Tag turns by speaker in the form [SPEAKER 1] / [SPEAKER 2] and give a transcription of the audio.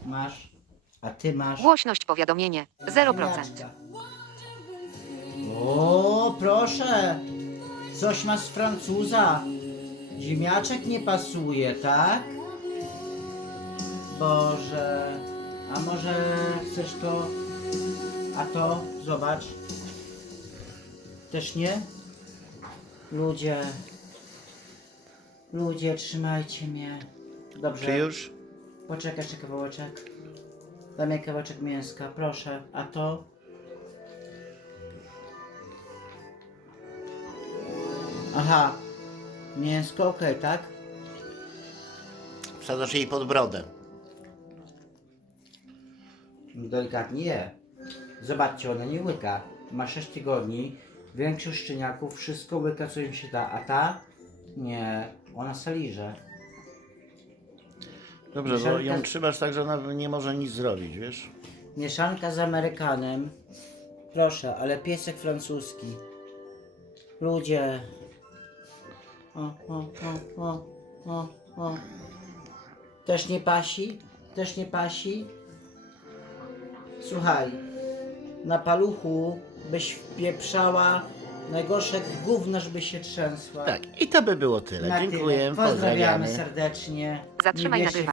[SPEAKER 1] Masz. A ty masz.
[SPEAKER 2] Głośność powiadomienie 0%.
[SPEAKER 1] Ziemniaczka. O, proszę. Coś masz z Francuza. Ziemniaczek nie pasuje, tak? Boże. A może chcesz to? A to? Zobacz. Też nie? Ludzie. Ludzie, trzymajcie mnie. Dobrze.
[SPEAKER 3] Czy już?
[SPEAKER 1] Poczekaj jeszcze kawałeczek. Daj mi kawałeczek mięska, proszę. A to? Aha. Mięsko, okej, tak?
[SPEAKER 3] Wsadzasz jej pod brodę.
[SPEAKER 1] Delikatnie je. Zobaczcie, ona nie łyka. Ma 6 tygodni. Większość szczeniaków wszystko łyka, co im się da. A ta? Nie. Ona saliże.
[SPEAKER 3] Dobrze, bo ją
[SPEAKER 1] Mieszanka-
[SPEAKER 3] trzymasz tak, że ona nie może nic zrobić, wiesz?
[SPEAKER 1] Mieszanka z Amerykanem. Proszę, ale piesek francuski. Ludzie. O. Też nie pasi? Też nie pasi? Słuchaj, na paluchu byś wpieprzała najgorsze gówno, żeby się trzęsła.
[SPEAKER 3] Tak, i to by było tyle.
[SPEAKER 1] Na
[SPEAKER 3] Dziękuję,
[SPEAKER 1] tyle. Pozdrawiamy
[SPEAKER 3] pozdrawiamy.
[SPEAKER 1] serdecznie.
[SPEAKER 2] Zatrzymaj
[SPEAKER 1] Nie bierzcie
[SPEAKER 2] nagrywanie.